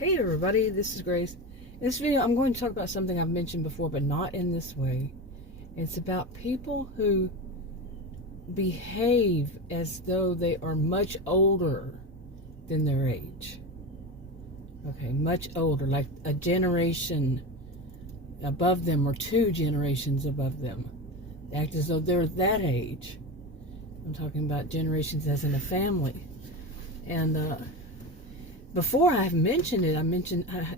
Hey everybody, this is Grace. In this video, I'm going to talk about something I've mentioned before, but not in this way. It's about people who behave as though they are much older than their age. Okay, much older, like a generation above them or 2 generations above them. They act as though they're that age. I'm talking about generations as in a family. And before I've mentioned it,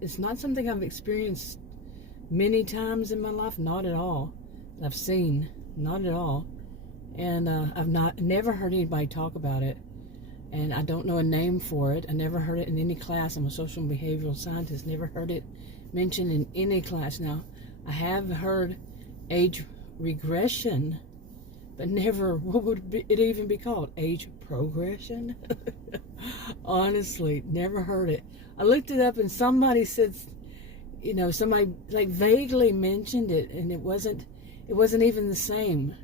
it's not something I've experienced many times in my life, not at all. I've seen, not at all. And I've never heard anybody talk about it. And I don't know a name for it. I never heard it in any class. I'm a social and behavioral scientist. Never heard it mentioned in any class. Now, I have heard age regression, but never, what would it even be called? Age progression? Honestly, never heard it. I looked it up and somebody said, somebody like vaguely mentioned it, and it wasn't even the same,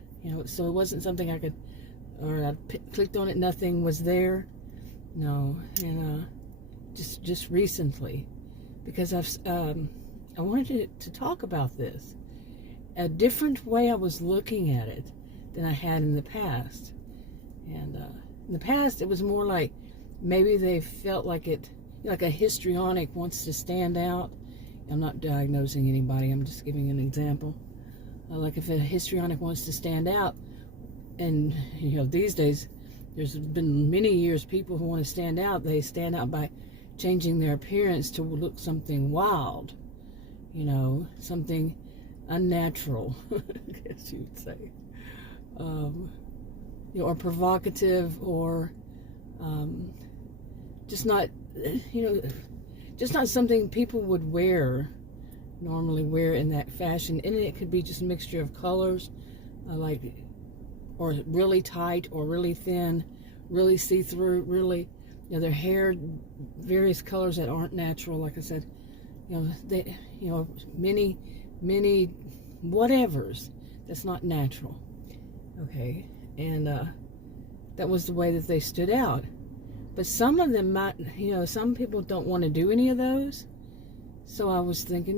so it wasn't something I could, or I clicked on it, nothing was there. No. And just recently, because I wanted to talk about this, a different way I was looking at it than I had in the past. And in the past, it was more like maybe they felt like it, like a histrionic wants to stand out. I'm not diagnosing anybody, I'm just giving an example. Like if a histrionic wants to stand out, and these days, there's been many years people who want to stand out, they stand out by changing their appearance to look something wild, something unnatural, I guess you would say. Or provocative, or just not something people would normally wear in that fashion. And it could be just a mixture of colors, or really tight or really thin, really see-through, really, their hair, various colors that aren't natural. Like I said, many whatevers that's not natural. Okay, and that was the way that they stood out. But some of them might, some people don't want to do any of those. So I was thinking,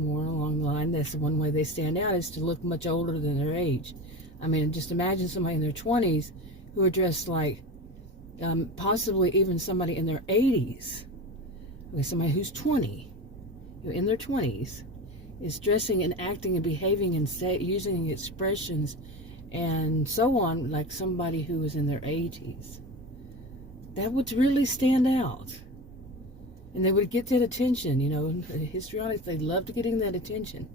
more along the line, that's the one way they stand out, is to look much older than their age. I mean, just imagine somebody in their 20s who are dressed like, possibly even somebody in their 80s. Okay, somebody who's 20, in their 20s, is dressing and acting and behaving and using expressions and so on like somebody who is in their 80s. That would really stand out. And they would get that attention, histrionics, they love to getting that attention,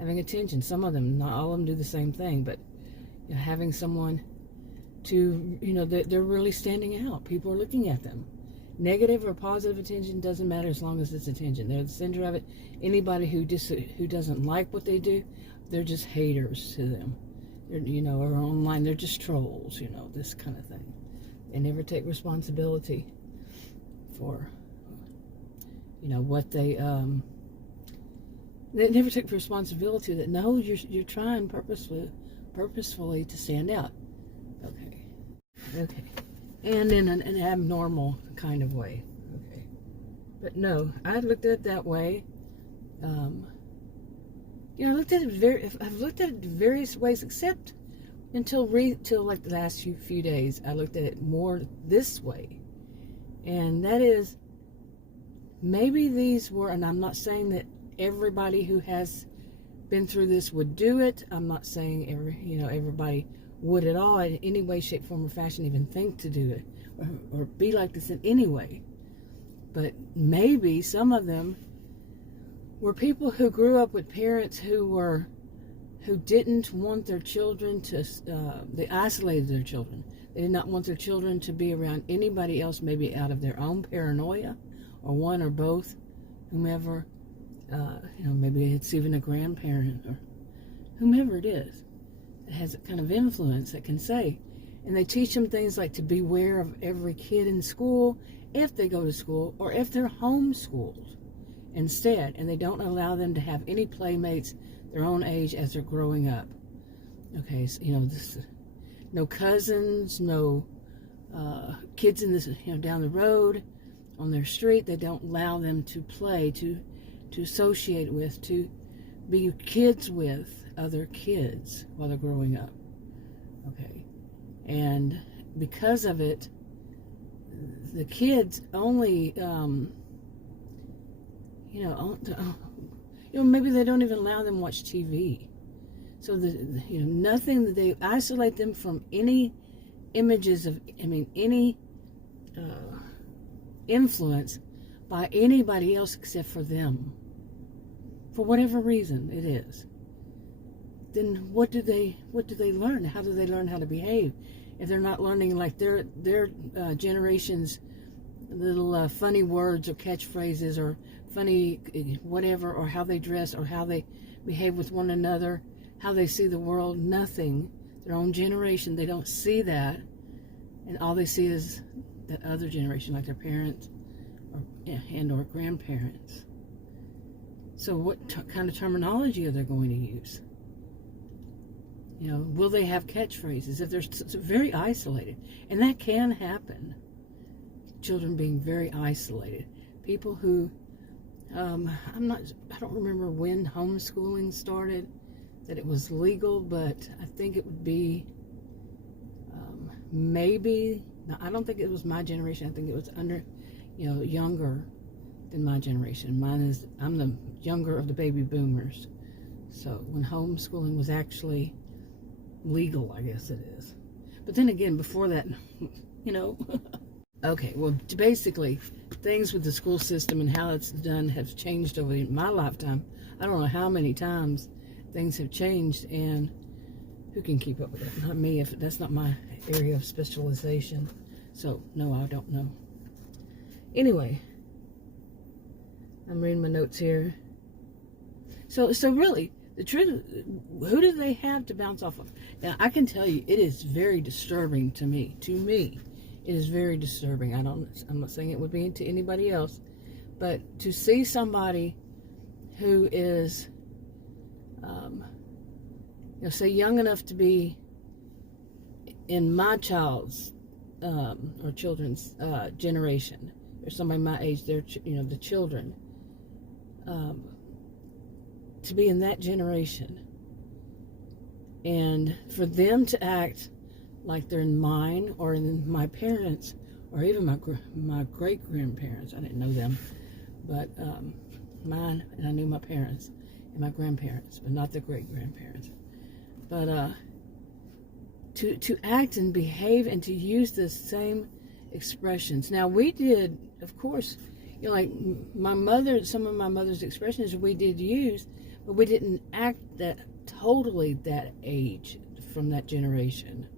having attention. Some of them, not all of them do the same thing, but having someone to, they're really standing out. People are looking at them. Negative or positive attention doesn't matter as long as it's attention. They're the center of it. Anybody who doesn't like what they do, they're just haters to them. They're, or online, they're just trolls, this kind of thing. They never take responsibility for, what they never take responsibility that, no, you're trying purposefully to stand out. Okay. And in an abnormal kind of way. Okay. But no, I looked at it that way. I've looked at it various ways, except until like the last few days, I looked at it more this way. And that is, maybe these were, and I'm not saying that everybody who has been through this would do it. I'm not saying everybody would at all, in any way, shape, form, or fashion, even think to do it or be like this in any way. But maybe some of them were people who grew up with parents who didn't want their children to, they isolated their children. They did not want their children to be around anybody else, maybe out of their own paranoia, or one or both, whomever, maybe it's even a grandparent or whomever it is that has a kind of influence that can say. And they teach them things like to beware of every kid in school, if they go to school, or if they're homeschooled instead, and they don't allow them to have any playmates their own age as they're growing up. Okay, so, no cousins, no kids in this, down the road, on their street. They don't allow them to play, to associate with, to be kids with other kids while they're growing up. Okay. And because of it, the kids only, maybe they don't even allow them to watch TV. So nothing that they isolate them from any images of, any influence by anybody else except for them, for whatever reason it is. Then what do they learn? How do they learn how to behave if they're not learning like their generation's little funny words or catchphrases or funny whatever, or how they dress or how they behave with one another, how they see the world? Nothing. Their own generation, they don't see that, and all they see is that other generation, like their parents or grandparents. So what kind of terminology are they going to use? Will they have catchphrases if they're very isolated? And that can happen. Children being very isolated. People who, I don't remember when homeschooling started, that it was legal, but I think it would be maybe, I don't think it was my generation. I think it was younger than my generation. I'm the younger of the baby boomers. So when homeschooling was actually legal, I guess it is. But then again, before that, Okay, well, basically, things with the school system and how it's done have changed over my lifetime. I don't know how many times things have changed, and who can keep up with it? Not me, if that's not my area of specialization. So, no, I don't know. Anyway, I'm reading my notes here. So really, the truth, who do they have to bounce off of? Now, I can tell you, it is very disturbing to me. To me, it is very disturbing. I'm not saying it would be to anybody else, but to see somebody who is, say, young enough to be in my child's or children's generation, or somebody my age, they're the children, to be in that generation, and for them to act like they're in mine or in my parents, or even my great grandparents. I didn't know them, but mine, and I knew my parents and my grandparents, but not the great grandparents. But to act and behave and to use the same expressions. Now, we did, of course, like some of my mother's expressions we did use, but we didn't act that totally that age from that generation.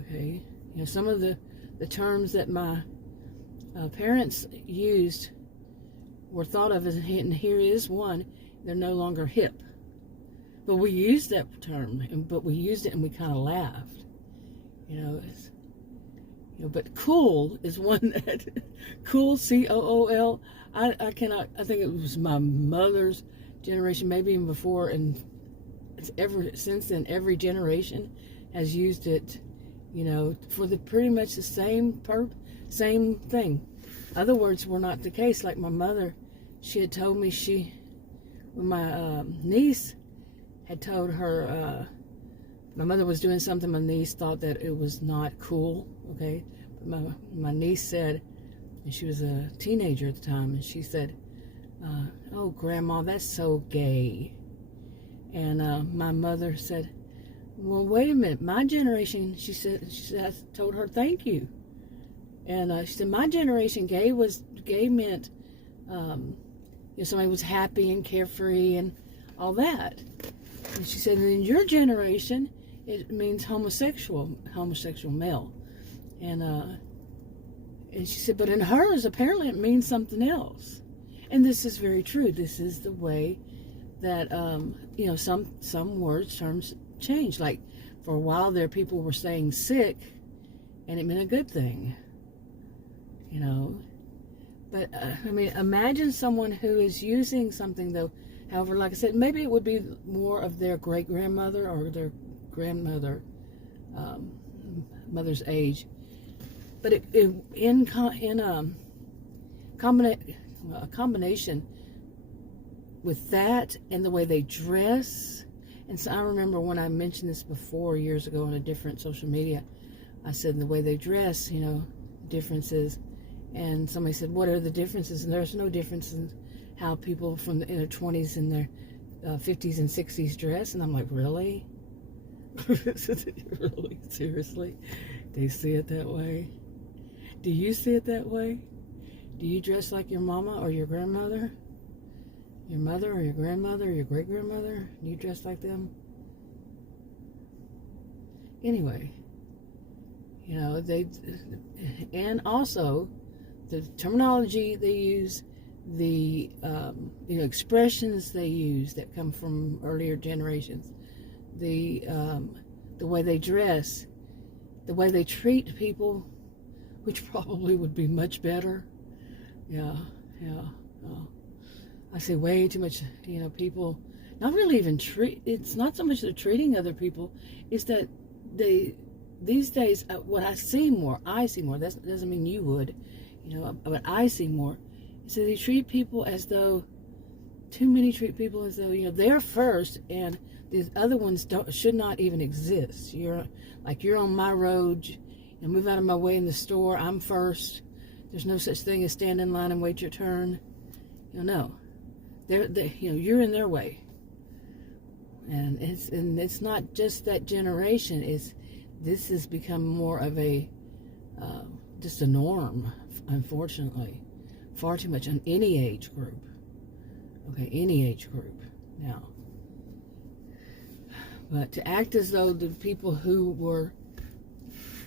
Okay, some of the terms that my parents used were thought of as, and here is one, they're no longer hip. But we used that term, but we used it and we kind of laughed. But cool is one that, cool, C-O-O-L, I cannot, I think it was my mother's generation, maybe even before, and since then, every generation has used it, for pretty much the same thing. Other words were not the case. Like my mother, she had told me when my niece had told her, my mother was doing something, my niece thought that it was not cool, okay? But my niece said, and she was a teenager at the time, and she said, oh, Grandma, that's so gay. And my mother said, well, wait a minute, my generation, she said, I told her, thank you. And she said, my generation, gay meant, somebody was happy and carefree and all that. And she said, in your generation, it means homosexual male. And she said, but in hers, apparently it means something else. And this is very true. This is the way that, some words, terms change. Like, for a while there, people were saying sick, and it meant a good thing. But, imagine someone who is using something, though, however, like I said, maybe it would be more of their great-grandmother or their grandmother, mother's age. But in combination with that and the way they dress. And so I remember when I mentioned this before years ago on a different social media, I said the way they dress, differences. And somebody said, what are the differences? And there's no difference in how people in their 20s and their 50s and 60s dress. And I'm like, really? Really? Seriously? They see it that way? Do you see it that way? Do you dress like your mama or your grandmother? Your mother or your grandmother or your great-grandmother? Do you dress like them? Anyway, and also the terminology they use, the expressions they use that come from earlier generations, the way they dress, the way they treat people, which probably would be much better. Yeah. I see way too much, people not really even it's not so much they're treating other people, it's that these days, what I see more, that doesn't mean you would, but I see more, is that they treat people as though, too many treat people as though, they're first, and these other ones should not even exist. You're on my road, move out of my way in the store, I'm first. There's no such thing as stand in line and wait your turn. No. You're in their way. And it's not just that generation. This has become more of a just a norm, unfortunately. Far too much on any age group. Okay, any age group now. But to act as though the people who were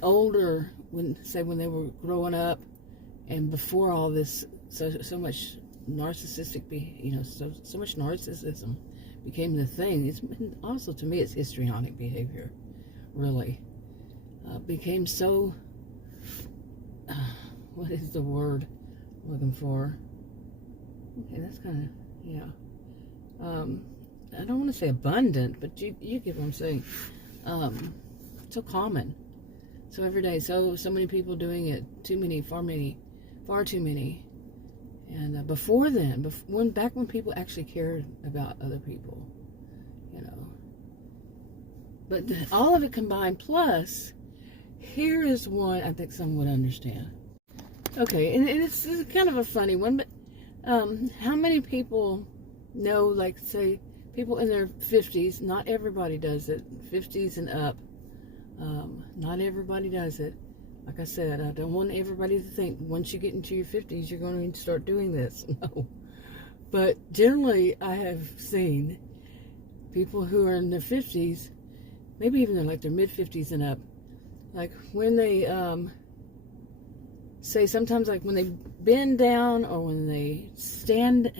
older, when they were growing up, and before all this, so much narcissistic, so much narcissism became the thing. It's also, to me, it's histrionic behavior, really. Became so, what is the word I'm looking for? Okay, that's kind of, I don't want to say abundant, but you get what I'm saying. So common, so every day, so many people doing it, far too many. And before then, back when people actually cared about other people, But all of it combined, plus, here is one I think some would understand. Okay, and it's kind of a funny one, but how many people know, like, say, people in their 50s, not everybody does it, 50s and up, not everybody does it. Like I said, I don't want everybody to think once you get into your 50s, you're going to start doing this. No. But generally, I have seen people who are in their 50s, maybe even in like their mid-50s and up, like when they say sometimes, like when they bend down or when they stand,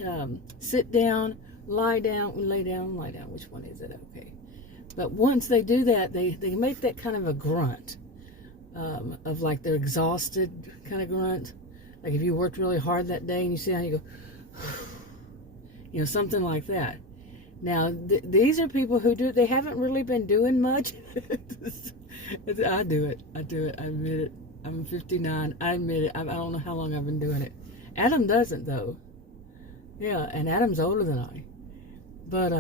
sit down, lie down, which one is it? Okay. But once they do that, they make that kind of a grunt. Of like they're exhausted kind of grunt. Like if you worked really hard that day and you sit down and you go, something like that. Now, these are people who do it. They haven't really been doing much. I do it. I admit it. I'm 59. I admit it. I don't know how long I've been doing it. Adam doesn't, though. Yeah, and Adam's older than I. But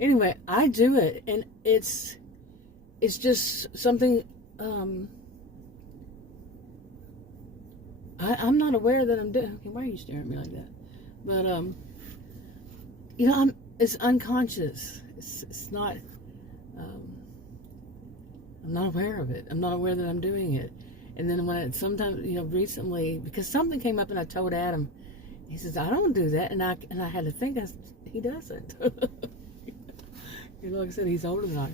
anyway, I do it, and it's just something. I'm not aware that I'm doing. Okay, why are you staring at me like that? But it's unconscious. It's not. I'm not aware of it. I'm not aware that I'm doing it. And then when sometimes recently, because something came up and I told Adam, he says I don't do that, and I had to think he doesn't. Like I said, he's older than I,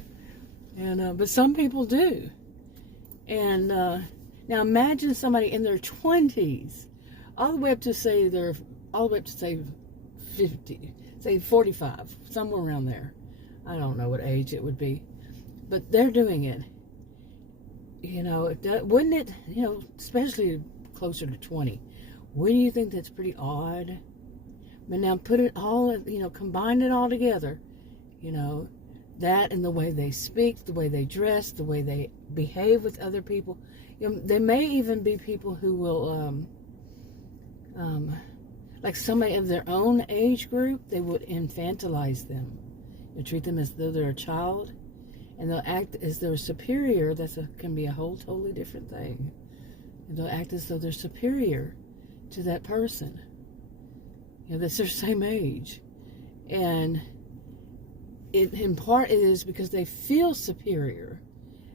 and but some people do. And now imagine somebody in their 20s, all the way up to say 50, say 45, somewhere around there. I don't know what age it would be, but they're doing it. Wouldn't it? Especially closer to 20. Wouldn't you think that's pretty odd? But now put it all, combine it all together. That and the way they speak, the way they dress, the way they behave with other people. There may even be people who will like somebody of their own age group, they would infantilize them. They treat them as though they're a child, and they'll act as though they're superior. Can be a whole totally different thing. And they'll act as though they're superior to that person, that's their same age. And in part it is because they feel superior,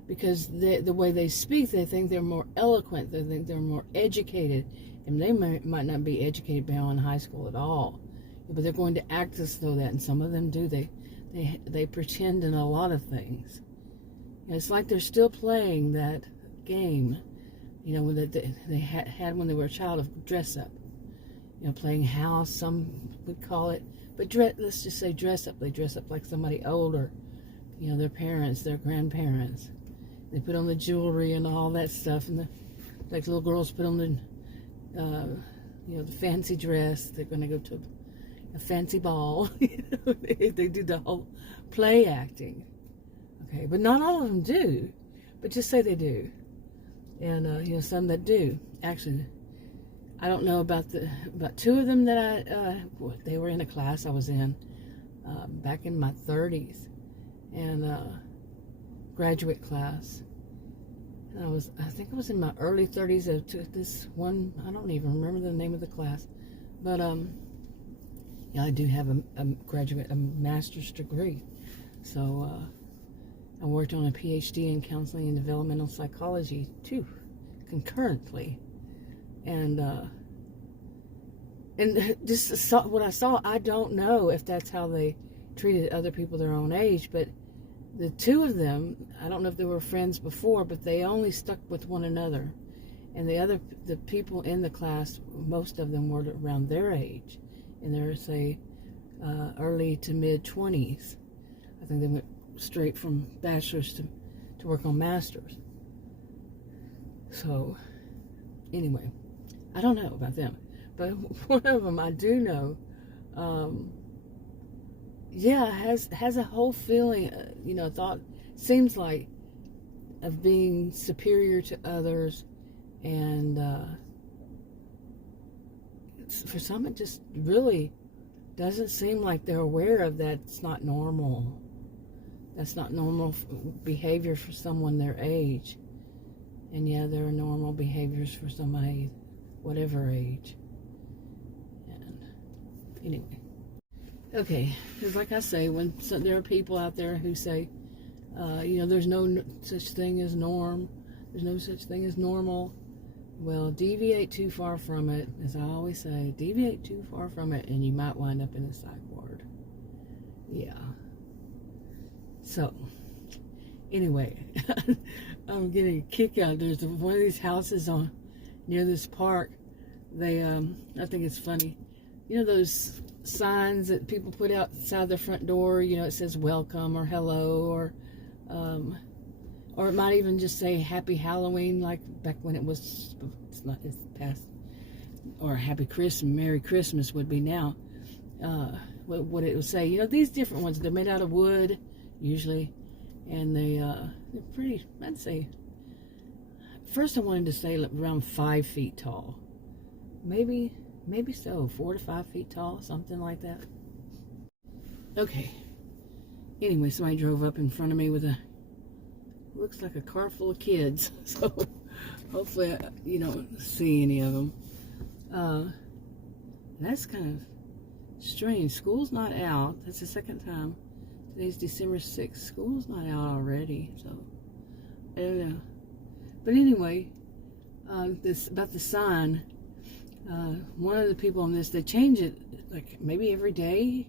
because the way they speak, they think they're more eloquent, they think they're more educated, and they might not be educated beyond high school at all, but they're going to act as though that, and some of them do. They pretend in a lot of things. It's like they're still playing that game, that they had when they were a child, of dress up, playing house, some would call it, but let's just say dress up. They dress up like somebody older, their parents, their grandparents. They put on the jewelry and all that stuff, and like little girls put on the fancy dress. They're going to go to a fancy ball. They do the whole play acting. Okay, but not all of them do, but just say they do. And some that do. Actually, I don't know about two of them that they were in a class I was in back in my 30s, and graduate class. And I think I was in my early 30s. I took this one, I don't even remember the name of the class, but I do have a master's degree. So I worked on a PhD in counseling and developmental psychology too, concurrently. And just what I saw, I don't know if that's how they treated other people their own age, but the two of them, I don't know if they were friends before, but they only stuck with one another. And the people in the class, most of them were around their age, and they're, say, early to mid 20s. I think they went straight from bachelor's to work on master's. So anyway, I don't know about them, but one of them I do know, has a whole feeling, thought, seems like, of being superior to others, and for some it just really doesn't seem like they're aware of that. It's not normal. That's not normal behavior for someone their age. And there are normal behaviors for somebody whatever age. And anyway, okay, because like I say, there are people out there who say, there's no such thing as norm, there's no such thing as normal. Well, deviate too far from it, as I always say, deviate too far from it, and you might wind up in a psych ward. Yeah. So, anyway, I'm getting a kick out. There's one of these houses near this park. They, I think it's funny. Those signs that people put outside their front door, it says welcome or hello, or it might even just say Happy Halloween, like back when it's past, or Happy Christmas, Merry Christmas would be now. What it would say, these different ones, they're made out of wood, usually, and they're pretty, I'd say, first I wanted to say around 5 feet tall. Maybe so, 4 to 5 feet tall, something like that. Okay. Anyway, somebody drove up in front of me with looks like a car full of kids. So hopefully you don't see any of them. That's kind of strange. School's not out. That's the second time. Today's December 6th. School's not out already. So I don't know. But anyway, this about the sign. One of the people on this, they change it like maybe every day.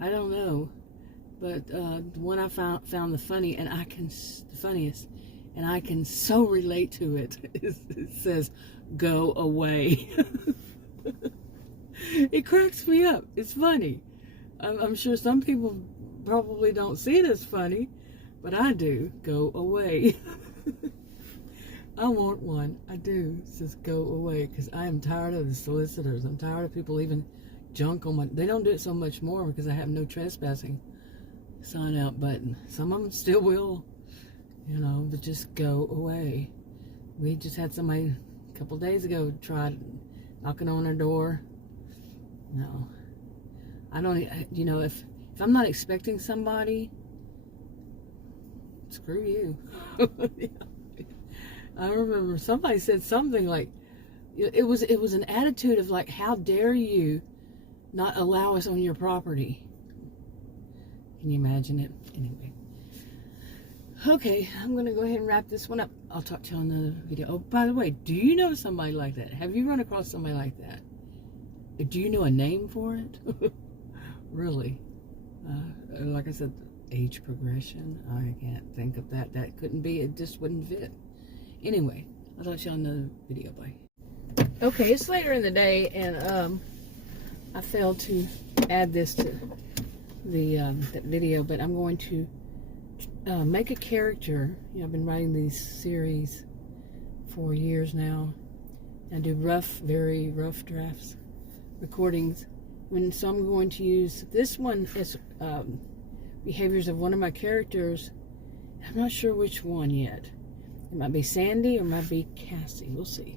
I don't know. But the one I found the funniest, and I can so relate to it. It says, "Go away." It cracks me up. It's funny. I'm sure some people probably don't see it as funny, but I do. Go away. I want one. I do. It says go away, because I am tired of the solicitors. I'm tired of people leaving junk on my... They don't do it so much more because I have no trespassing sign out button. Some of them still will, but just go away. We just had somebody a couple days ago try knocking on her door. No. I don't, you know, if I'm not expecting somebody, screw you. Yeah. I remember somebody said something like, it was an attitude of like, how dare you not allow us on your property? Can you imagine it? Anyway. Okay, I'm going to go ahead and wrap this one up. I'll talk to you on another video. Oh, by the way, do you know somebody like that? Have you run across somebody like that? Do you know a name for it? Really? Like I said, age progression. I can't think of that. That couldn't be. It just wouldn't fit. Anyway, I'll talk to you on another video. Bye. Okay, it's later in the day, and I failed to add this to the that video, but I'm going to make a character. You know, I've been writing these series for years now. I do very rough drafts, recordings. So I'm going to use this one as behaviors of one of my characters. I'm not sure which one yet. It might be Sandy or it might be Cassie. We'll see.